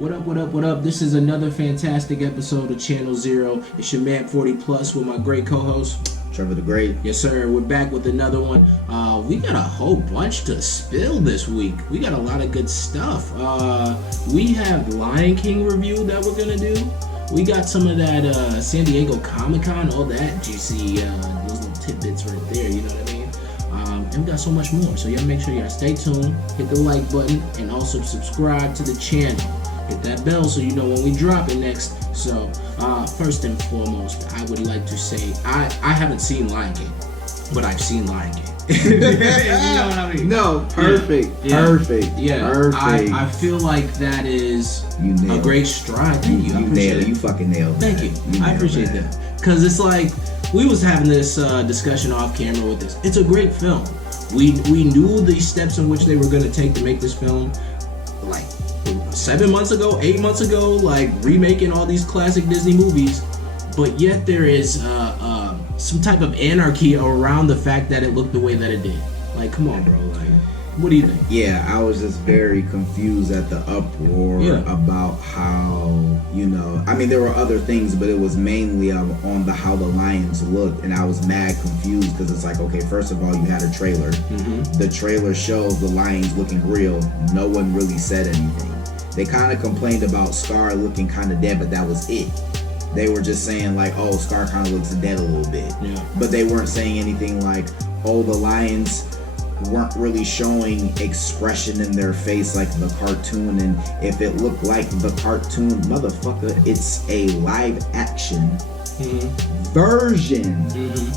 What up, what up, what up? This is another fantastic episode of Channel Zero. It's your man 40 Plus with my great co-host Trevor the Great. Yes, sir. We're back with another one. We got a whole bunch to spill this week. We got a lot of good stuff. We have Lion King review that we're gonna do. We got some of that San Diego Comic-Con, all that juicy, those little tidbits right there, you know what I mean? And we got so much more. So y'all make sure y'all stay tuned, hit the like button, and also subscribe to the channel. Hit that bell so you know when we drop it next. So, first and foremost, I would like to say I haven't seen Lion King, but I've seen Lion King. You know what I mean? No, perfect, yeah. perfect, yeah. perfect. I feel like that is a great stride. Thank you. I appreciate it. You fucking nailed it. Thank you. I appreciate that. Because it's like, we was having this discussion off camera with this. It's a great film. We knew the steps in which they were going to take to make this film, like 7 months ago, 8 months ago, like remaking all these classic Disney movies, but yet there is some type of anarchy around the fact that it looked the way that it did. Like, come on, bro. Like, what do you think? Yeah, I was just very confused at the uproar about how, I mean, there were other things, but it was mainly on how the lions looked, and I was mad confused because it's like, okay, first of all, you had a trailer. Mm-hmm. The trailer shows the lions looking real. No one really said anything. They kind of complained about Scar looking kind of dead, but that was it. They were just saying like, oh, Scar kind of looks dead a little bit. Yeah. But they weren't saying anything like, oh, the lions weren't really showing expression in their face like the cartoon. And if it looked like the cartoon, motherfucker, it's a live action version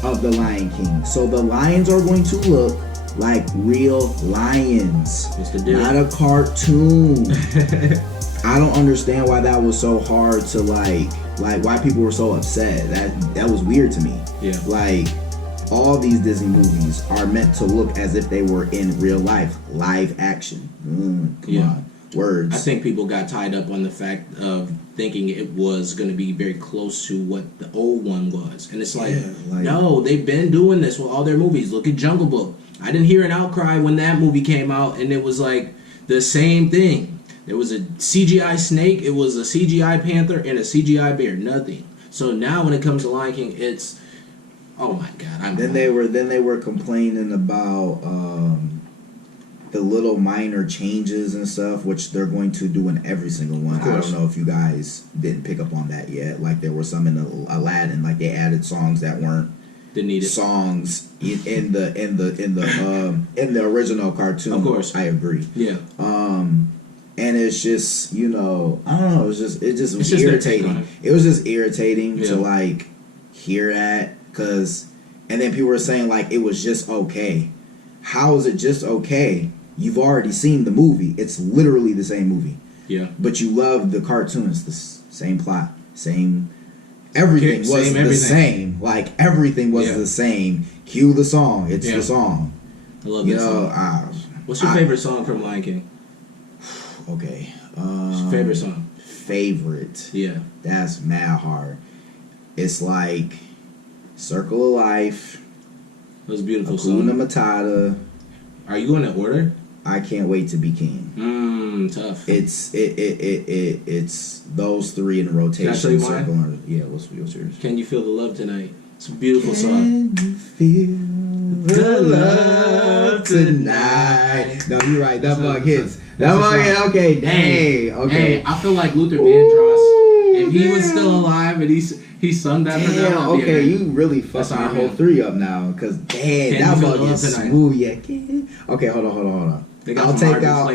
of the Lion King. So the lions are going to look like real lions, not a cartoon. I don't understand why that was so hard to like why people were so upset. That was weird to me. Yeah. Like, all these Disney movies are meant to look as if they were in real life, live action. Come on, words. I think people got tied up on the fact of thinking it was going to be very close to what the old one was, and it's like, no, they've been doing this with all their movies. Look at Jungle Book. I didn't hear an outcry when that movie came out, and it was like the same thing. There was a CGI snake, it was a CGI panther, and a CGI bear. Nothing. So now when it comes to Lion King, it's, oh my God! Then they were complaining about the little minor changes and stuff, which they're going to do in every single one. I don't know if you guys didn't pick up on that yet. Like, there were some in Aladdin, like they added songs that weren't songs in the original cartoon. Of course, I agree. Yeah. And it's just, I don't know. It just was irritating. It was just irritating to like hear that, and then people were saying like it was just okay. How is it just okay? You've already seen the movie. It's literally the same movie. Yeah. But you love the cartoon. It's the same plot, same. Everything was the same. Like, everything was the same. Cue the song. It's the song. I love that song. What's your favorite song from Lion King? Okay. What's your favorite song? Favorite. Yeah. That's mad hard. It's like Circle of Life. That's a beautiful song. Hakuna Matata. Are you going in order? I Can't Wait to Be King. Tough. It's those three in rotation. Circle. Yeah, what's yours? Can You Feel the Love Tonight? It's a beautiful song. Can you feel the love tonight? No, you're right. That bug hits. That bug hits. Okay, dang. Okay. Hey, I feel like Luther Vandross, if he was still alive and he sung that for them. Okay, you really fucked our whole three up now, because that bug is smooth. Yeah. Okay, hold on. I'll take out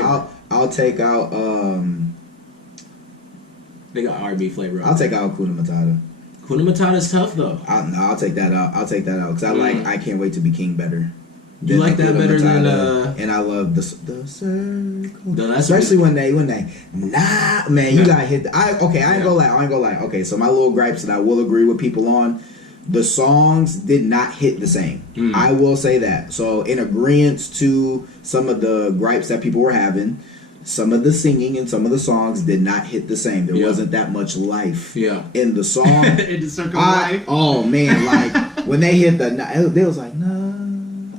they got R&B flavor. I'll take out Hakuna Matata. Hakuna Matata's tough though. I'll take that out. Because I like I Can't Wait to Be King better. You like that better than and I love the circle. Especially when they nah, man, you gotta hit I ain't gonna lie. Okay, so my little gripes that I will agree with people on, the songs did not hit the same. I will say that. So in agreement to some of the gripes that people were having, some of the singing and some of the songs did not hit the same. There wasn't that much life in the song. In the circle of life. Oh man, like when they hit they was like, nah.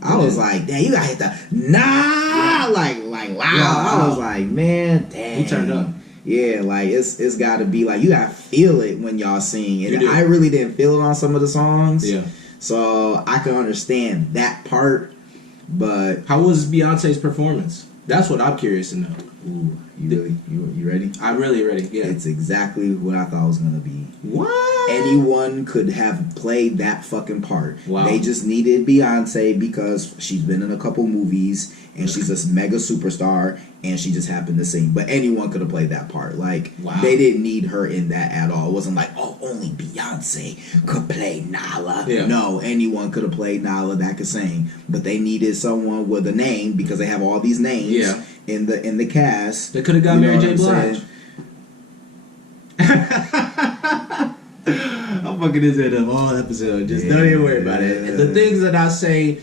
I was like, damn, you gotta hit the like loud. I was like, man, damn. He turned up. Yeah, like it's got to be like you gotta feel it when y'all sing, and You do. I really didn't feel it on some of the songs. Yeah. So I can understand that part, but how was Beyonce's performance? That's what I'm curious to know. ooh, you ready? I'm really ready. Yeah. It's exactly what I thought it was gonna be. What? Anyone could have played that fucking part. Wow. They just needed Beyonce because she's been in a couple movies and she's this mega superstar and she just happened to sing. But anyone could have played that part. Like, wow. They didn't need her in that at all. It wasn't like, oh, only Beyonce could play Nala. Yeah. No, anyone could have played Nala that could sing. But they needed someone with a name because they have all these names yeah. in the cast. They could have got Mary J. Blige. I'm fucking his head up all episode. Just don't even worry about it. The things that I say,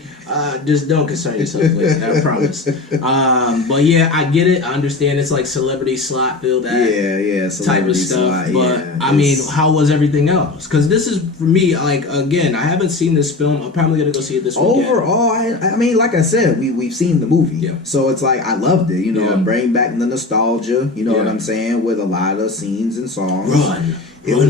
just don't concern yourself with. I promise. But yeah, I get it. I understand it's like celebrity slot filled type of stuff. But I mean, how was everything else? Because this is for me. Like again, I haven't seen this film. I'm probably gonna go see it this weekend. Overall, I mean, like I said, we've seen the movie. Yeah. So it's like I loved it. You know, bring back the nostalgia. You know what I'm saying? With a lot of scenes and songs. Run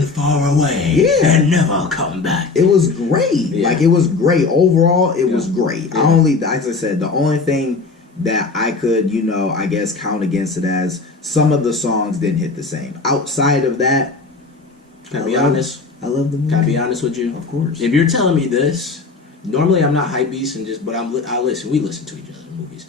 far away and never come back. It was great. Yeah. Like, it was great. Overall, it was great. Yeah. As I said, the only thing that I could, I guess, count against it as some of the songs didn't hit the same. Outside of that, Can I be honest? I love the movie. Can I be honest with you? Of course. If you're telling me this, normally I'm not hype beast but I listen. We listen to each other's movies.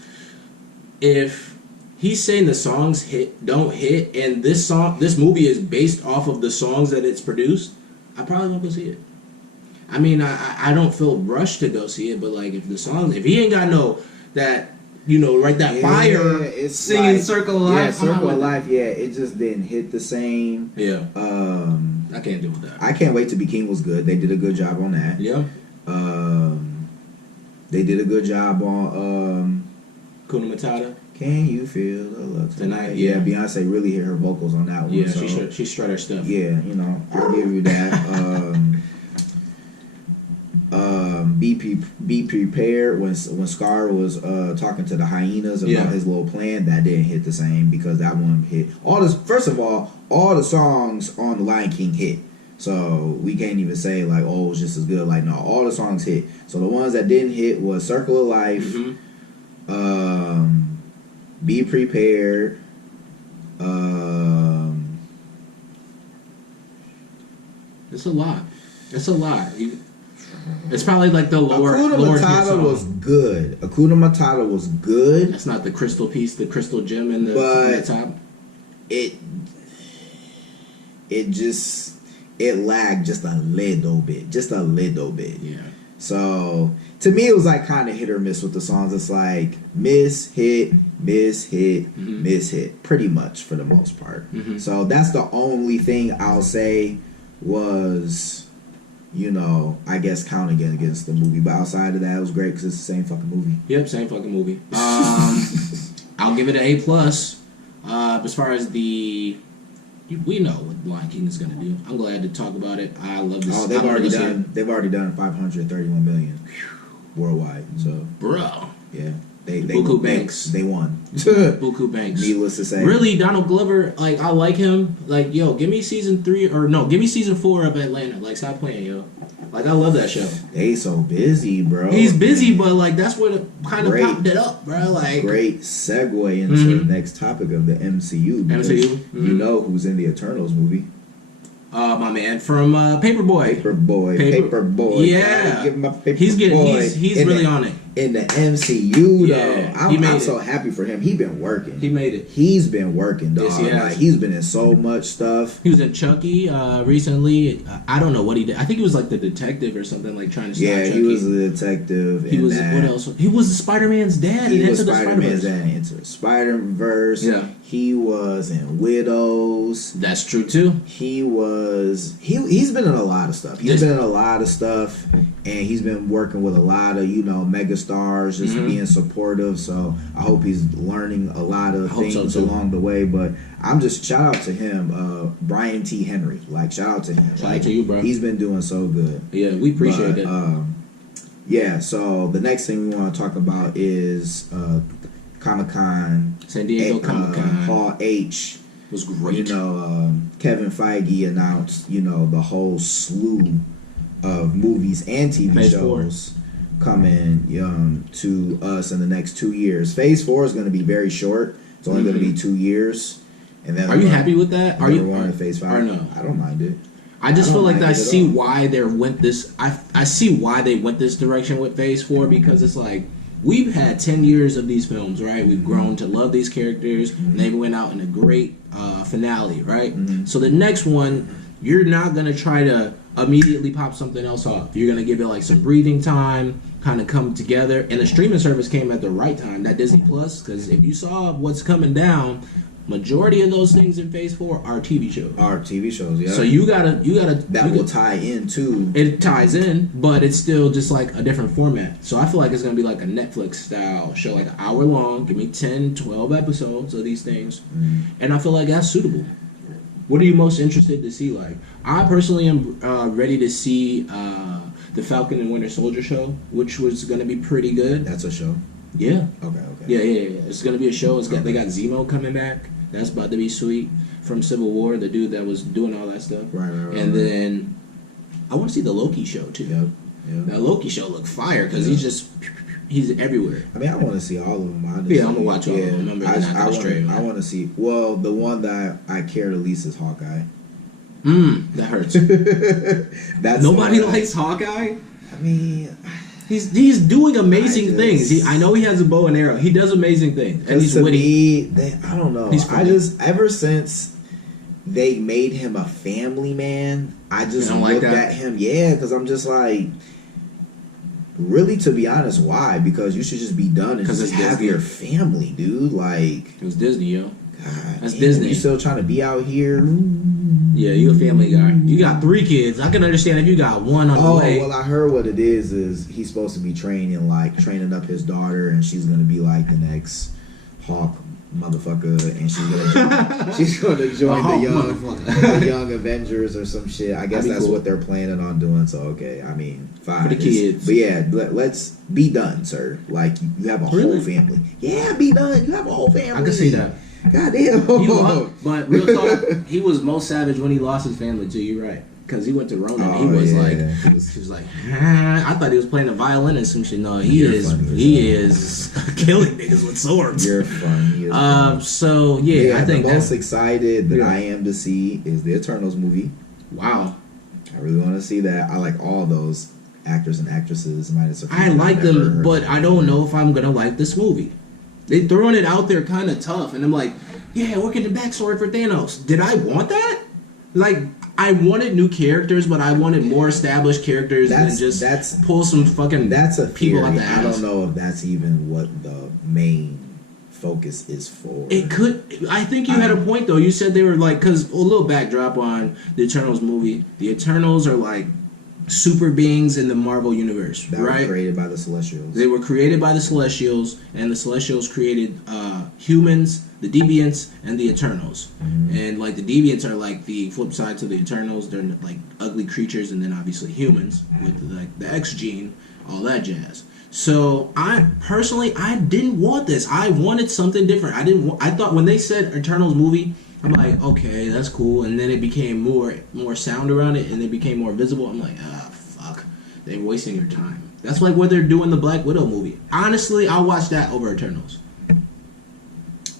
If he's saying the songs don't hit, and this movie is based off of the songs that it's produced, I probably won't go see it. I mean, I don't feel rushed to go see it, but like if he ain't got that fire singing like, Circle of Life. Yeah, Circle of Life, it just didn't hit the same. Yeah. I can't deal with that. I Can't Wait to Be King was good. They did a good job on that. Yeah. They did a good job on Kuna Matata. Can you feel the love tonight? Yeah, Beyonce really hit her vocals on that one. Yeah, so. she strut her stuff. Yeah, I'll give you that. Be prepared when Scar was talking to the hyenas about his little plan. That didn't hit the same because that one hit. First of all the songs on The Lion King hit. So we can't even say like, oh, it's just as good. Like, no, all the songs hit. So the ones that didn't hit was Circle of Life. Mm-hmm. Be Prepared. It's a lot. It's probably like the lower. Hakuna Matata was good. Hakuna Matata was good. That's not the crystal piece, the crystal gem in the top. It lagged just a little bit. Yeah. So to me, it was like kind of hit or miss with the songs. It's like miss, hit, mm-hmm. miss, hit, pretty much for the most part. Mm-hmm. So that's the only thing I'll say was, I guess counting against the movie. But outside of that, it was great because it's the same fucking movie. Yep, same fucking movie. I'll give it an A+. As far as we know what Lion King is gonna do. I'm glad to talk about it. I love this. Oh, they've already done 531 million worldwide. So, bro, yeah, they Buku Banks. They won. Buku Banks. Needless to say, really, Donald Glover. Like, I like him. Like, yo, give me season 4 of Atlanta. Like, stop playing, yo. Like, I love that show. They so busy, bro. He's busy, but like that's what kind of popped it up, bro. Like, great segue into the next topic of the MCU. Mm-hmm. You know who's in the Eternals movie? My man from Paperboy. Paperboy. Yeah, give him a Paperboy. He's really on it in the MCU. Yeah, though, I'm so happy for him. He been working. He made it. He's been working, dog. Yes, he has. Like, he's been in so much stuff. He was in Chucky recently. I don't know what he did. I think he was like the detective or something, like trying to stop Chucky. He was a detective. He was what else? He was Spider-Man's dad. He was Spider-Man's dad in Into the Spider-Verse. Yeah. He was in Widows. That's true too. He's been in a lot of stuff. He's been in a lot of stuff, and he's been working with a lot of mega stars, just being supportive. So I hope he's learning a lot of things along the way. But I'm just shout out to him, Brian T. Henry. Like, shout out to him. Shout out to you, bro. He's been doing so good. Yeah, we appreciate it. Yeah. So the next thing we want to talk about is Comic-Con. San Diego Comic-Con. Hall H. was great. You know, Kevin Feige announced, you know, the whole slew of movies and TV Phase shows coming to us in the next 2 years. Phase 4 is going to be very short. It's only going to be 2 years. And then are you happy with that? Are you going to Phase 5? Or no? I don't mind it. I just feel like I see why they went this. I see why they went this direction with Phase 4 because it's like we've had 10 years of these films, right? We've grown to love these characters, and they went out in a great finale, right? So the next one, you're not gonna try to immediately pop something else off. You're gonna give it like some breathing time, kind of come together. And the streaming service came at the right time, that Disney Plus, because if you saw what's coming down, majority of those things in Phase 4 are TV shows. Are TV shows, yeah. So you gotta that will tie into. It ties in, but it's still just like a different format. So I feel like it's gonna be like a Netflix style show, like an hour long. Give me 10, 12 episodes of these things, and I feel like that's suitable. What are you most interested to see? Like, I personally am ready to see the Falcon and Winter Soldier show, which was gonna be pretty good. That's a show. Yeah. Okay. Yeah. It's gonna be a show. They got Zemo coming back. That's about to be sweet. From Civil War, the dude that was doing all that stuff. Right. And then I want to see the Loki show too. Yeah. That Loki show looked fire because he's everywhere. I mean, I want to see all of them. Honestly. Yeah, I'm gonna watch all of them. I want to see. Well, the one that I care the least is Hawkeye. That hurts. That's nobody likes Hawkeye. I mean, he's doing amazing things. I know he has a bow and arrow. He does amazing things, and he's witty. I don't know. Ever since they made him a family man, I just looked at him. Yeah, because I'm just like, really, to be honest, why? Because you should just be done and just have your family, dude. Like, it was Disney, yo. God, that's Disney. You still trying to be out here? Yeah, you a family guy. You got 3 kids. I can understand if you got one on the way. Oh, well, I heard what it is he's supposed to be training up his daughter, and she's gonna be like the next Hawk motherfucker, and she's gonna join the young Avengers or some shit. I guess that's what they're planning on doing. So okay, I mean, fine for the kids. But yeah, let's be done, sir. Like you have a whole family. Yeah, be done. You have a whole family. I can see that. Goddamn. But real talk, he was most savage when he lost his family too. You're right. Because he went to Rome and he was like, I thought he was playing the violin and some shit. No, he is killing niggas with swords. You're funny. So I think the most excited that I am to see is the Eternals movie. Wow. I really want to see that. I like all those actors and actresses. I like them, but I don't know if I'm gonna like this movie. They throwing it out there kind of tough, and I'm like, yeah, look at the backstory for Thanos. Did I want that? Like, I wanted new characters, but I wanted more established characters than just pull some fucking people out the ass. I don't know if that's even what the main focus is for. It could. I think you had a point, though. You said they were like, because a little backdrop on the Eternals movie. The Eternals are like super beings in the Marvel universe, that were created by the Celestials. They were created by the Celestials, and the Celestials created humans, the Deviants, and the Eternals. And like the Deviants are like the flip side to the Eternals. They're like ugly creatures, and then obviously humans with like the X gene, all that jazz. So I didn't want this. I wanted something different. I thought when they said Eternals movie, I'm like, okay, that's cool. And then it became more sound around it, and it became more visible. I'm like, fuck, they're wasting your time. That's like what they're doing the Black Widow movie. Honestly, I'll watch that over Eternals.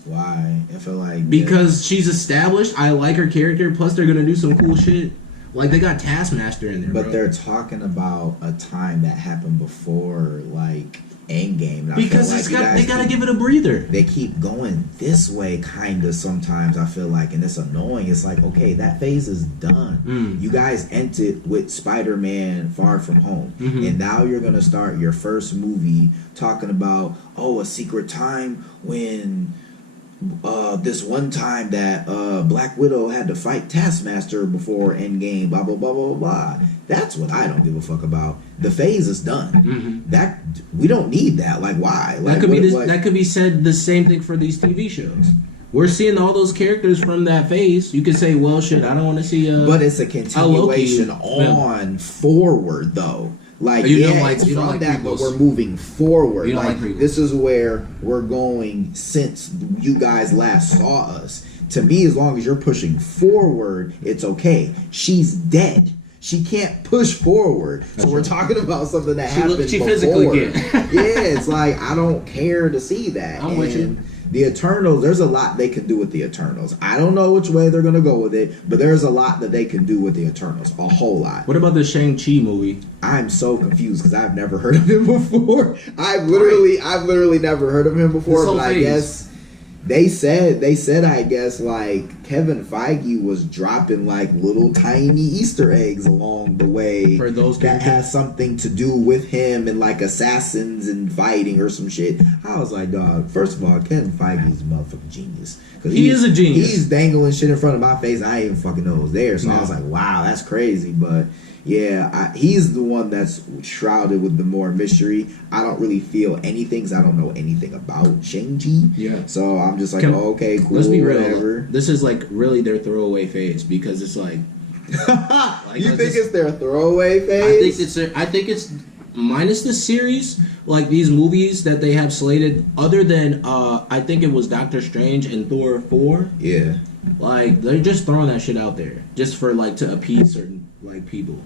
Why? I feel like because she's established. I like her character. Plus, they're gonna do some cool shit. Like they got Taskmaster in there, but they're talking about a time that happened before, like Endgame. Because they gotta give it a breather. They keep going this way, kind of. Sometimes I feel like, and it's annoying. It's like, okay, that phase is done. You guys ended with Spider-Man: Far From Home, and now you're gonna start your first movie talking about a secret time when. This one time that Black Widow had to fight Taskmaster before Endgame, blah blah blah blah blah. That's what I don't give a fuck about. The phase is done. That we don't need that. Like why? Like, that could be said the same thing for these TV shows. We're seeing all those characters from that phase. You could say, well, shit, I don't want to see. But it's a continuation on forward though. Like you don't like that, but we're moving forward. Like this is where we're going since you guys last saw us. to me, as long as you're pushing forward, it's okay. She's dead. She can't push forward. So we're talking about something that happened she before. physically can't. Yeah, it's like, I don't care to see that. I'm with you. The Eternals, there's a lot they can do with the Eternals. I don't know which way they're going to go with it, but there's a lot that they can do with the Eternals. A whole lot. What about the Shang-Chi movie? I'm so confused because I've never heard of him before. I've literally never heard of him before, but I guess they said I guess like Kevin Feige was dropping like little tiny Easter eggs along the way for those that has something to do with him and like assassins and fighting or some shit. I was like, dog, first of all, Kevin Feige is a motherfucking genius. He is a genius. He's dangling shit in front of my face. I didn't even fucking know it was there. So I was like, wow, that's crazy. But yeah, he's the one that's shrouded with the more mystery. I don't really feel anything because I don't know anything about Shang-Chi. Yeah. So I'm just like, okay, cool, let's be real. whatever. This is like really their throwaway phase because it's like... you think it's their throwaway phase? I think it's minus the series, like these movies that they have slated, other than I think it was Doctor Strange and Thor 4. Yeah. Like they're just throwing that shit out there just for like to appease certain like people.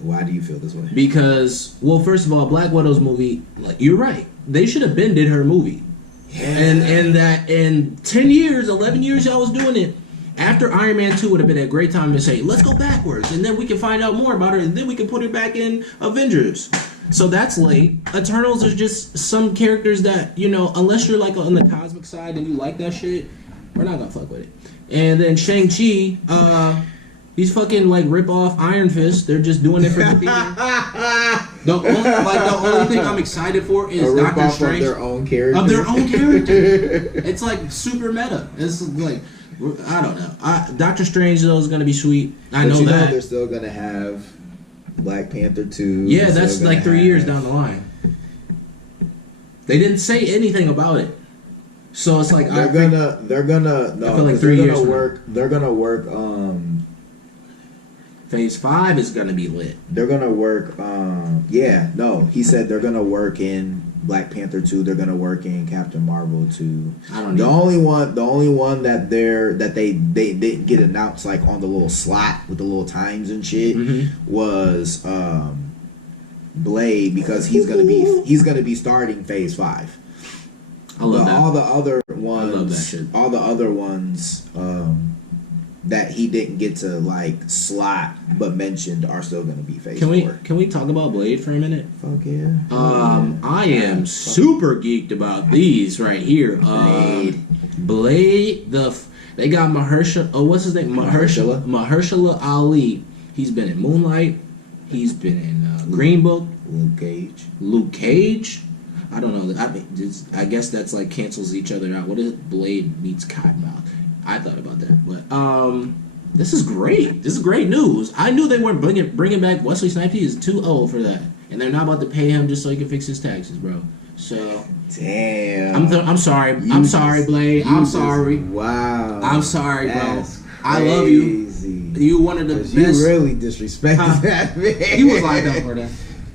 Why do you feel this way? Because, well, first of all, Black Widow's movie, like you're right, they should have been did her movie. Yeah. And that in 10 years, 11 years y'all was doing it. After Iron Man 2 would have been a great time to say, let's go backwards, and then we can find out more about her, and then we can put her back in Avengers. So that's late. Eternals are just some characters that, you know, unless you're like on the cosmic side and you like that shit, we're not gonna fuck with it. And then Shang-Chi, these fucking like rip off Iron Fist. They're just doing it for the theme. The only thing I'm excited for is Doctor Strange. Of their own character. Of their own character. It's like super meta. It's like, I don't know. Doctor Strange though is gonna be sweet. I know that. They're still gonna have Black Panther 2. Yeah, that's like 3 years down the line. They didn't say anything about it. So it's like they're gonna no, I feel like 3 years they're gonna work Phase 5 is gonna be lit. They're gonna work he said they're gonna work in Black Panther 2, they're gonna work in Captain Marvel 2. I don't know. The only one that they didn't get announced like on the little slot with the little times and shit was Blade, because he's gonna be starting Phase 5. I love that. All the other ones, I love that shit. All the other ones that he didn't get to like slot but mentioned are still going to be Phase 4. Can we talk about Blade for a minute? Fuck yeah. I am super geeked about these right here. Blade. They got Mahershala. Oh, what's his name? Mahershala Ali. He's been in Moonlight. He's been in Green Book. Luke Cage. I don't know. I guess that's like cancels each other out. What is it? Blade meets Cottonmouth. I thought about that, but this is great. This is great news. I knew they weren't bringing back Wesley Snipes. He is too old for that, and they're not about to pay him just so he can fix his taxes, bro. So damn. I'm sorry. I'm sorry, Blade. I'm sorry. Wow. I'm sorry, bro. That's I love you. You one of the best. You really disrespected that man. He was like that for that.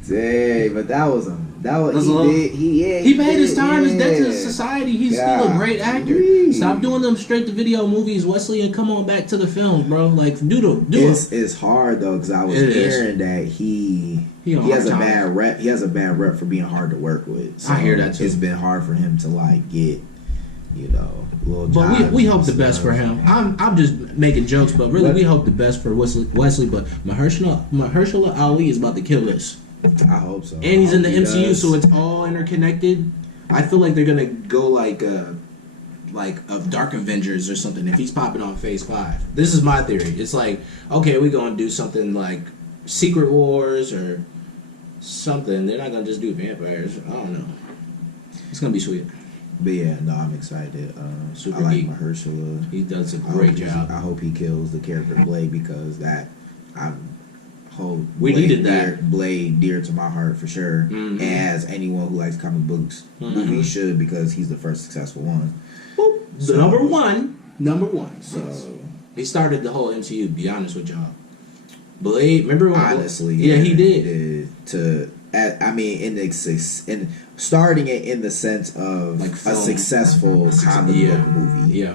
Dang, but that was he paid his time, his debt to society. He's still a great actor. Stop doing them straight to video movies, Wesley, and come on back to the films, bro. Like do it. It's hard though, because I was hearing that he has a bad rep. He has a bad rep for being hard to work with. So I hear that too. It's been hard for him to like get, little jobs. But we hope the best for him. I'm just making jokes, but really we hope the best for Wesley. But Mahershala Ali is about to kill this. I hope so. And he's in the MCU, so it's all interconnected. I feel like they're gonna go like of Dark Avengers or something if he's popping on Phase 5. This is my theory. It's like, okay, we're gonna do something like Secret Wars or something. They're not gonna just do vampires. I don't know. It's gonna be sweet. But yeah, no, I'm excited. Super I like geek. Mahershala. He does a great job. I hope he kills the character Blade, because we needed that. Blade dear to my heart for sure. Mm-hmm. As anyone who likes comic books movies should, because he's the first successful one. Boop. So, number one. So he started the whole MCU. To be honest with y'all, Blade. Remember when? Honestly, yeah, he did. In starting it in the sense of like a successful comic book movie. Yeah.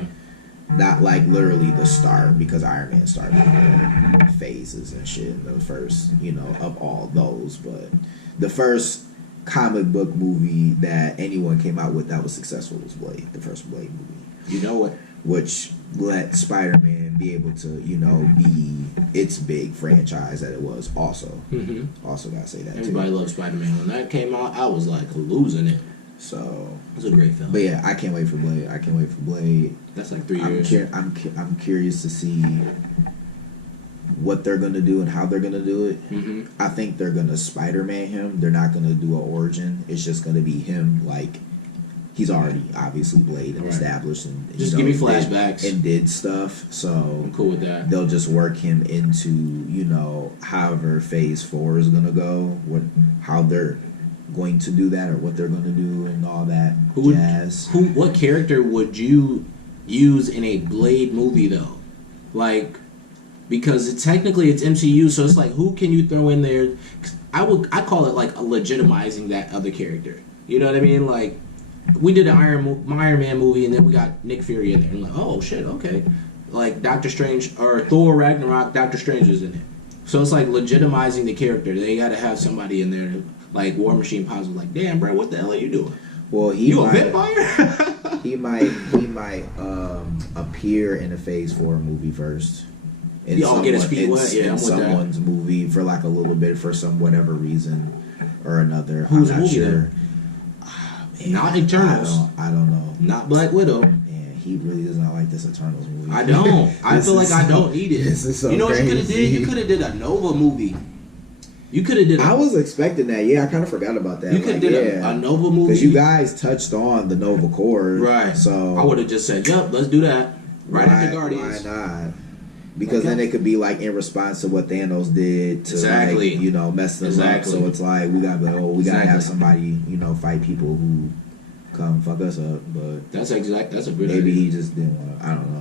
Not like literally the start, because Iron Man started the phases and shit in the first, of all those. But the first comic book movie that anyone came out with that was successful was Blade, the first Blade movie. You know what? Which let Spider-Man be able to, be its big franchise that it was also. Mm-hmm. Also gotta say that Everybody too. loved Spider-Man. When that came out, I was like losing it. So it was a great film. But yeah, I can't wait for Blade. That's like 3 years. I'm curious to see what they're gonna do and how they're gonna do it. Mm-hmm. I think they're gonna Spider-Man him. They're not gonna do an origin. It's just gonna be him. Like, he's already obviously Blade and established, and just give me flashbacks and did stuff. So I'm cool with that. They'll just work him into however Phase 4 is gonna go, how they're going to do that, or what they're gonna do, and all that jazz. What character would you use in a Blade movie though? Like, because technically it's MCU, so it's like, who can you throw in there? I call it like a legitimizing that other character. You know what I mean? Like, we did an Iron Man movie, and then we got Nick Fury in there. And like, oh shit, okay. Like Doctor Strange or Thor Ragnarok, Doctor Strange is in it. So it's like legitimizing the character. They got to have somebody in there. Like War Machine pops was like, damn, bro, what the hell are you doing? Well, you a vampire? he might appear in a Phase 4 movie first. Get his feet wet. Yeah, in someone's movie for like a little bit for some whatever reason or another. Who's I'm not sure. Not Eternals. I don't know. Not Black Widow. Man, he really does not like this Eternals movie. I don't. I feel like I don't need it. This is so what crazy. You could have did? You could have did a Nova movie. You could have did. I was expecting that. Yeah, I kind of forgot about that. You could have did a Nova movie because you guys touched on the Nova Corps, right? So I would have just said, "Yup, let's do that." Right after Guardians. Why not? Because then it could be like in response to what Thanos did to like, mess them up. So it's like we gotta be like, we gotta have somebody fight people who come fuck us up. But that's a good maybe idea. he just didn't want to. I don't know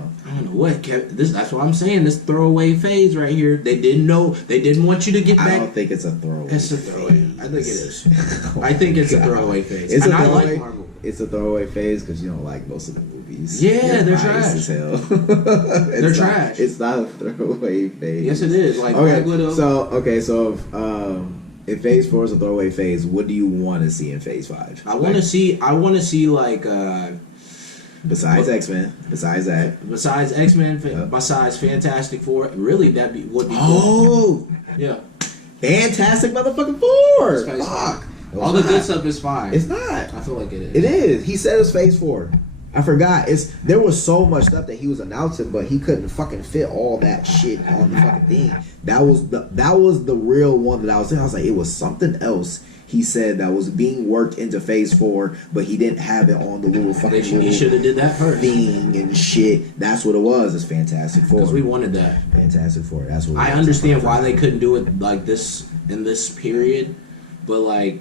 what that's what I'm saying. This throwaway phase right here. They didn't know. They didn't want you to get back. I don't think it's a throwaway. It's a throwaway. Phase. I think it is. I think it's a throwaway phase. It's and a I throwaway. like Marvel. It's a throwaway phase because you don't like most of the movies. Yeah, You're they're biased trash. As hell. They're trash. It's not a throwaway phase. Yes, it is. Like okay, Black Widow. So if Phase 4 is a throwaway phase, what do you want to see in Phase 5? I want to see like. Besides X-Men, besides that, besides X-Men, besides Fantastic Four, really would be cool. Oh, yeah, Fantastic motherfucking Four. Fuck. All the good stuff is fine. It's not. I feel like it is. It is. He said it's Phase 4. I forgot. There was so much stuff that he was announcing, but he couldn't fucking fit all that shit on the fucking thing. That was the real one that I was saying. I was like, it was something else. He said that was being worked into Phase 4, but he didn't have it on the little fucking he should have did that first. Thing and shit. That's what it was. It's Fantastic Four. Because we wanted that. Fantastic Four. That's what. I understand why they couldn't do it like this in this period, but like,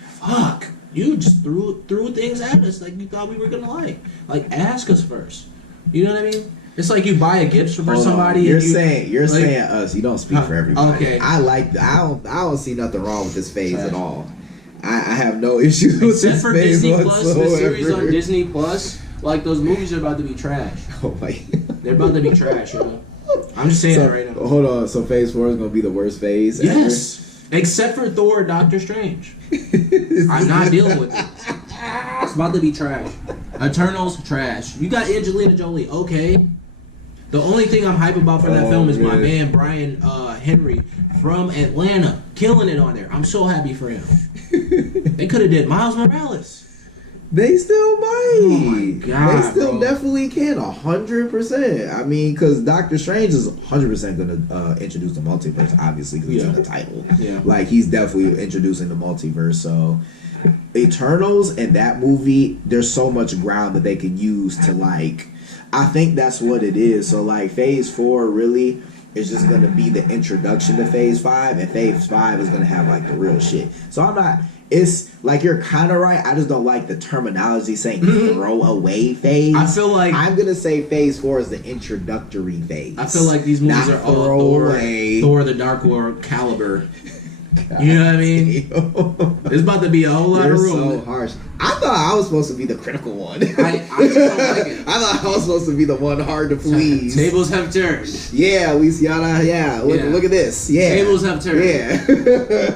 fuck, you just threw things at us like you thought we were gonna like. Like, ask us first. You know what I mean? It's like you buy a gift for somebody. You're saying us. You don't speak for everybody. Okay. I don't see nothing wrong with this phase at all. I have no issues with Except this for phase Disney Plus, whatsoever. the series on Disney Plus, like those movies are about to be trash. Oh my! They're about to be trash. I'm just saying that right now. Hold on. So Phase 4 is going to be the worst phase. Yes. Ever? Except for Thor, Doctor Strange. I'm not dealing with it. It's about to be trash. Eternals, trash. You got Angelina Jolie, okay. The only thing I'm hype about for that film is my man Brian Henry from Atlanta, killing it on there. I'm so happy for him. They could have did Miles Morales. They still might. Oh my God, they still definitely can, 100%. I mean, because Doctor Strange is 100% going to introduce the multiverse, obviously, because it's in the title. Yeah. Like, he's definitely introducing the multiverse, so... Eternals and that movie, there's so much ground that they could use to, like... I think that's what it is. So, like, Phase 4 really is just going to be the introduction to Phase 5, and Phase 5 is going to have, like, the real shit. So, I'm not... It's like you're kind of right. I just don't like the terminology saying throw away phase. I feel like I'm gonna say Phase 4 is the introductory phase. I feel like these movies are all Thor the Dark World caliber. You know what I mean? It's about to be a whole lot You're of room. so harsh. I thought I was supposed to be the critical one. I just don't like it. I thought I was supposed to be the one hard to please. Tables have turned. Yeah, Luciana. Yeah, look at this. Yeah, Tables have turned. Yeah,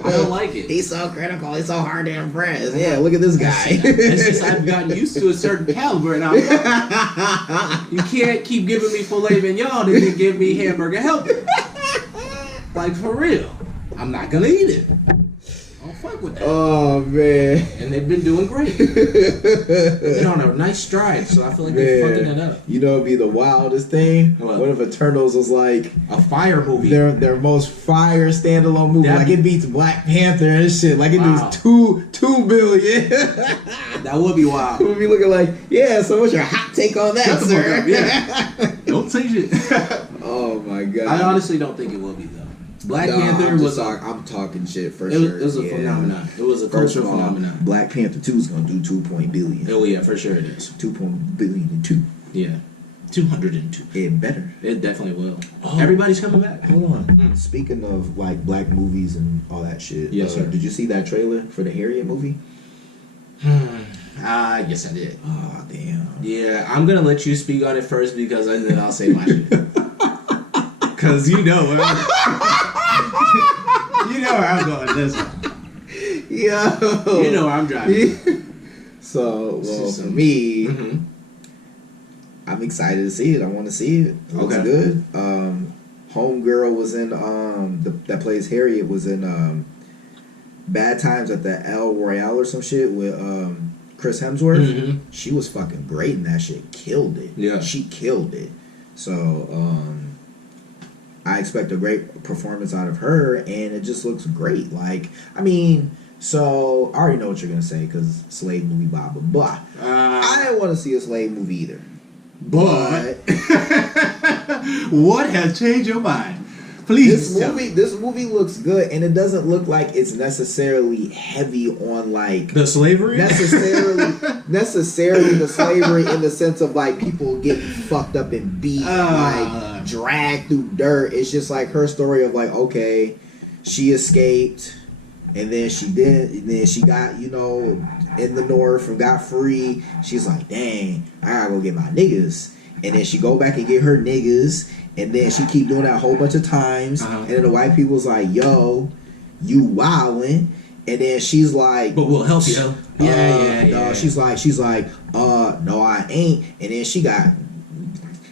I don't like it. He's so critical. He's so hard to impress. Yeah, look at this guy. It's just I've gotten used to a certain caliber, and you can't keep giving me filet mignon and then give me hamburger helper. Like, for real. I'm not gonna eat it. I don't fuck with that. Oh man. And they've been doing great. They've been on a nice stride, so I feel like they're fucking it up. You know, it'd be the wildest thing. What if Eternals was like a fire movie? Their most fire standalone movie. Like it beats Black Panther and shit. Like it does $2 billion. That would be wild. We'll be looking like, yeah. So what's your hot take on that, sir? Yeah. Don't say shit. Oh my god. I honestly don't think it will be though. Black Panther was. I'm talking shit for sure. It was a phenomenon. It was a cultural phenomenon. Black Panther 2 is gonna do 2 billion. Oh yeah, for sure it is. 2 billion and 2. Yeah, 202. It better. It definitely will. Oh. Everybody's coming back. Hold on. Speaking of like black movies and all that shit. Yes, sir. Did you see that trailer for the Harriet movie? Yes, I did. Oh damn. Yeah, I'm gonna let you speak on it first because then I'll say my shit. Cause you know where I'm going with this one. Yo. You know where I'm driving. So, for me, I'm excited to see it. I want to see it. It looks good. Homegirl was in that plays Harriet was in Bad Times at the El Royale or some shit with Chris Hemsworth. She was fucking great in that shit. Killed it. Yeah. She killed it. So, I expect a great performance out of her, and it just looks great. Like, I mean, so I already know what you're gonna say because slave movie, blah blah blah. I didn't want to see a slave movie either. But what has changed your mind? Please. This movie looks good, and it doesn't look like it's necessarily heavy on like the slavery. Necessarily the slavery in the sense of like people getting fucked up and beat, like dragged through dirt. It's just like her story of like, okay, she escaped, and then she got in the north and got free. She's like, dang, I gotta go get my niggas, and then she go back and get her niggas. And then she keep doing that a whole bunch of times. And then the white people's like, yo, you wildin'. And then she's like, but we'll help you. Yeah. She's like, no, I ain't. And then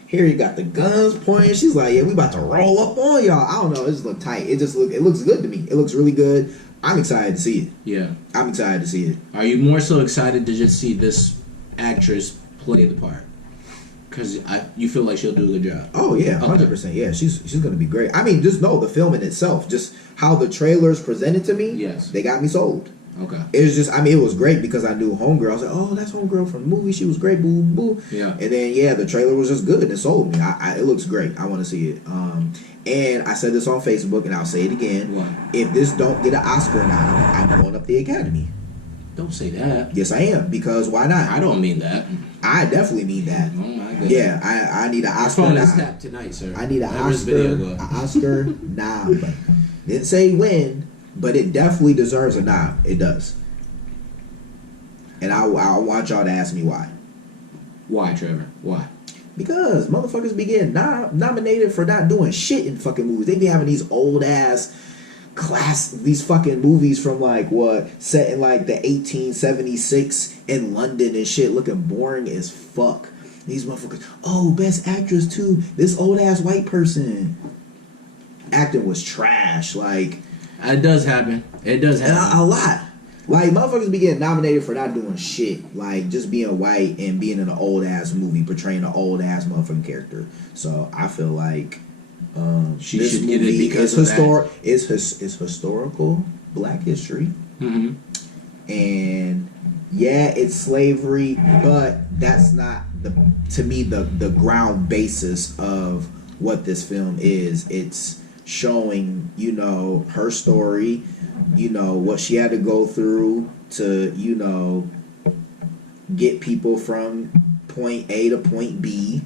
here you got the guns pointing. She's like, yeah, we about to roll up on y'all. I don't know. It just look tight. It looks good to me. It looks really good. I'm excited to see it. Yeah. I'm excited to see it. Are you more so excited to just see this actress play the part? Because you feel like she'll do a good job. Oh yeah, 100%. Yeah, she's gonna be great. I mean, just know the film in itself, just how the trailers presented to me. Yes, they got me sold. Okay, it was just, I mean, it was great because I knew Homegirl. I was like, oh, that's Homegirl from the movie. She was great. Boo boo. Yeah, and then the trailer was just good. It sold me. It looks great. I want to see it. And I said this on Facebook, and I'll say it again. What? If this don't get an Oscar now, I'm going up the Academy. Don't say that. Yes, I am. Because why not? I don't mean that. I definitely mean that. Oh my goodness. Yeah, I need an Oscar. Your phone is tapped tonight, sir. I need an Oscar now. But didn't say when, but it definitely deserves a nod. It does. And I want y'all to ask me why. Why, Trevor? Why? Because motherfuckers be getting nominated for not doing shit in fucking movies. They be having these old ass these fucking movies from like set in like the 1876 in London and shit, looking boring as fuck. These motherfuckers, best actress too, this old ass white person. Acting was trash. Like, it does happen. It does happen a lot. Like, motherfuckers be getting nominated for not doing shit, like just being white and being in an old ass movie portraying an old ass motherfucking character. So I feel like she should get it because it's historical Black history, and yeah, it's slavery, but that's not to me the ground basis of what this film is. It's showing her story, what she had to go through to get people from point A to point B.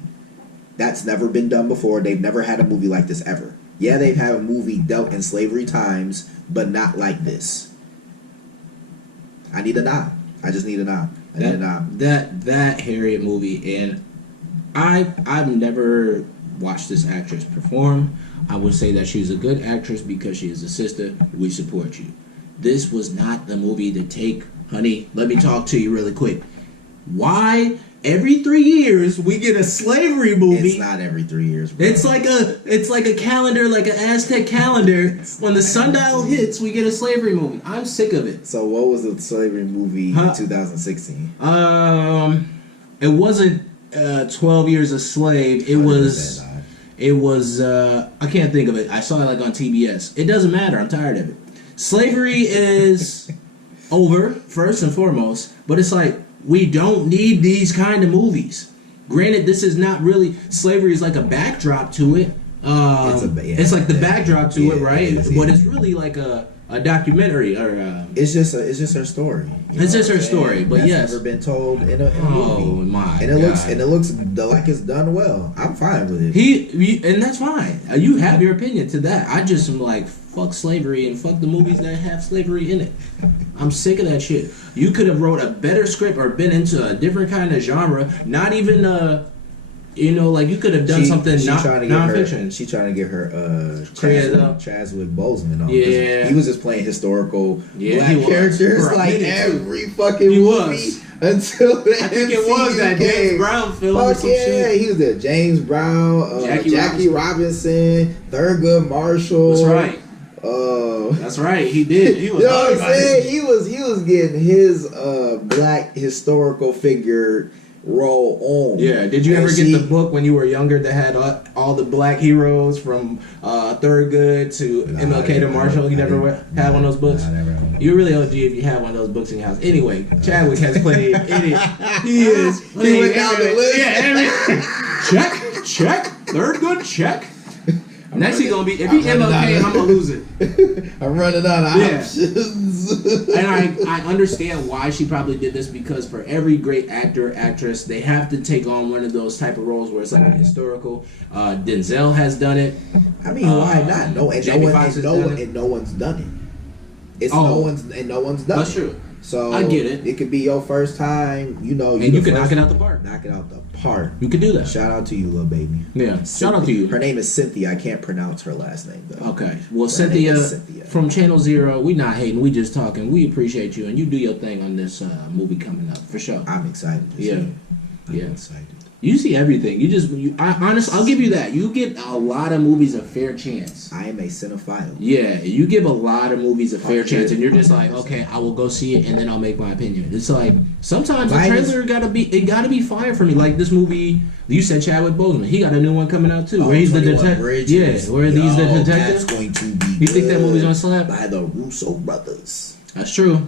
That's never been done before. They've never had a movie like this ever. Yeah, they've had a movie dealt in slavery times, but not like this. I need a nod. I just need a nod. That Harriet movie, and I've never watched this actress perform. I would say that she's a good actress because she is a sister. We support you. This was not the movie to take, honey. Let me talk to you really quick. Why every 3 years we get a slavery movie? It's not every 3 years, bro. It's like a calendar, like an Aztec calendar. When the sundial hits, we get a slavery movie. I'm sick of it. So what was the slavery movie in 2016? It wasn't 12 Years a Slave. It was I can't think of it. I saw it like on TBS. It doesn't matter. I'm tired of it. Slavery is over, first and foremost, but it's like, we don't need these kind of movies. Granted, this is not really, slavery is like a backdrop to it. It's like the backdrop to it, right? But it's really like a documentary or it's just her story. It's just her story, but that's never been told in a movie. Oh my! And it looks like it's done well. I'm fine with it. He and that's fine. You have your opinion to that. I just am like, fuck slavery and fuck the movies that have slavery in it. I'm sick of that shit. You could have wrote a better script or been into a different kind of genre. Not even like you could have done something non-fiction. She trying to get her Chadwick Boseman on. Yeah, he was just playing historical black characters like every fucking movie until the I think it was that James Brown film. Fuck or some shit. He was there. James Brown, Jackie Robinson, Thurgood Marshall. That's right. That's right. He did. He was. You know what I'm saying? He was getting his black historical figure role on. Yeah. Did you ever get the book when you were younger that had all the black heroes from Thurgood to MLK to Marshall? You never had one of those books? I never had one. You're really OG if you have one of those books in your house. Anyway, Chadwick has played. He is. He went down the list. Yeah. Check. Thurgood. Check. Next he gonna be if he MLK, I'm gonna lose it. I'm running out of options. And I understand why she probably did this, because for every great actor, actress, they have to take on one of those type of roles where it's like a historical. Denzel has done it. I mean, why not? No one's done it. It's no one's done it. That's true. So I get it. It could be your first time, and you can knock it out the park. Knock it out the park. You can do that. Shout out to you, little baby. Yeah. Shout out to you. Her name is Cynthia. I can't pronounce her last name though. Okay. Well, Cynthia from Channel Zero. We not hating. We just talking. We appreciate you, and you do your thing on this movie coming up for sure. I'm excited. I'm excited. You see everything. Honestly, I'll give you that. You give a lot of movies a fair chance. I am a cinephile. Yeah, you give a lot of movies a fair chance, and you're just like, okay, I will go see it, and then I'll make my opinion. It's like sometimes the trailer gotta be fire for me. Like this movie, you said Chadwick Boseman. He got a new one coming out too, where he's the detective. Yeah, where he's the detective. That's going to be. You think that movie's gonna slap? By the Russo brothers. That's true.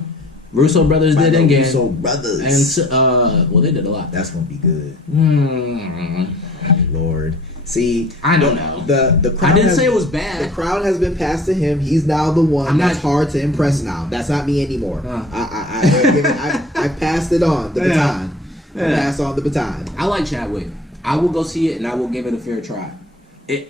Russo brothers did Endgame. Russo brothers. And they did a lot. That's gonna be good. Mm-hmm. Lord, see, I don't know. The crowd. I didn't say it was bad. The crowd has been passed to him. He's now the one that's hard to impress. Now that's not me anymore. I passed it on the baton. I passed on the baton. I like Chadwick. I will go see it and I will give it a fair try.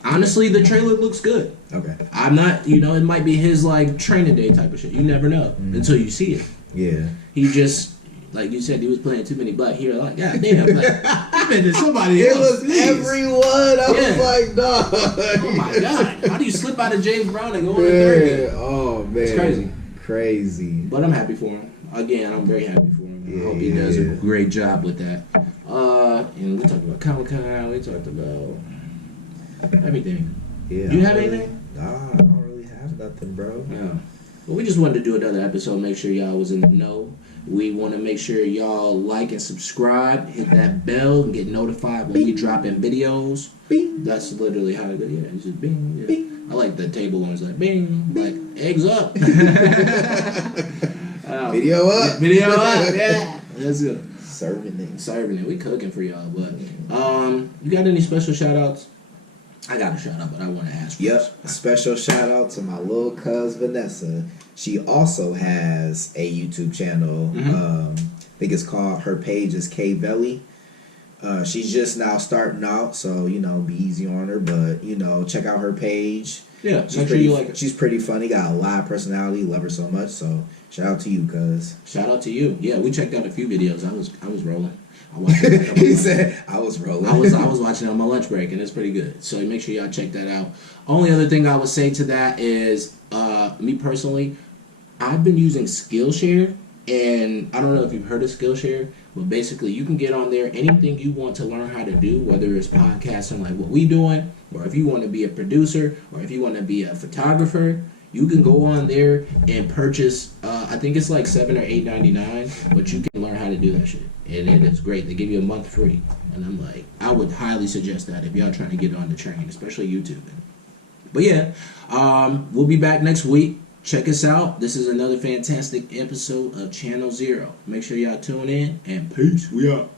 Honestly, the trailer looks good. Okay. I'm not. It might be his like training day type of shit. You never know until you see it. Yeah. He just, like you said, he was playing too many black heroes. Like, God damn, like, somebody else. It was everyone. I was like, dog. Oh my God. How do you slip out of James Brown and go on the third? Oh, man. It's crazy. But I'm happy for him. Again, I'm very happy for him. I hope he does a great job with that. We talked about Comic-Con. We talked about everything. Yeah. You have anything? Nah, I don't really have nothing, bro. Yeah. Well, we just wanted to do another episode, make sure y'all was in the know. We want to make sure y'all like and subscribe, hit that bell, and get notified when we drop in videos. Bing. That's literally how it goes. Yeah, it's just bing. Yeah. Bing. I like the table ones like bing, like eggs up. Video up. Video up, yeah. That's good. Serving it. We cooking for y'all, but you got any special shout outs? I got a shout out, but I want to ask Yep. first. A special shout out to my little cuz Vanessa. She also has a YouTube channel. I think it's called, her page is K Velly. She's just now starting out, so be easy on her, but check out her page. Yeah, she's make pretty, sure you like her. She's pretty funny, got a lot of personality, love her so much. So shout out to you, cuz. Shout out to you. Yeah, we checked out a few videos. I was rolling. I watched it like He said I was rolling. I was watching it on my lunch break, and it's pretty good. So make sure y'all check that out. Only other thing I would say to that is, me personally, I've been using Skillshare, and I don't know if you've heard of Skillshare, but basically you can get on there anything you want to learn how to do, whether it's podcasting like what we doing, or if you want to be a producer, or if you want to be a photographer. You can go on there and purchase. I think it's like $7 or $8.99, but you can learn how to do that shit, and it is great. They give you a month free, and I'm like, I would highly suggest that if y'all trying to get on the train, especially YouTube. But yeah, we'll be back next week. Check us out. This is another fantastic episode of Channel Zero. Make sure y'all tune in, and peace. We out.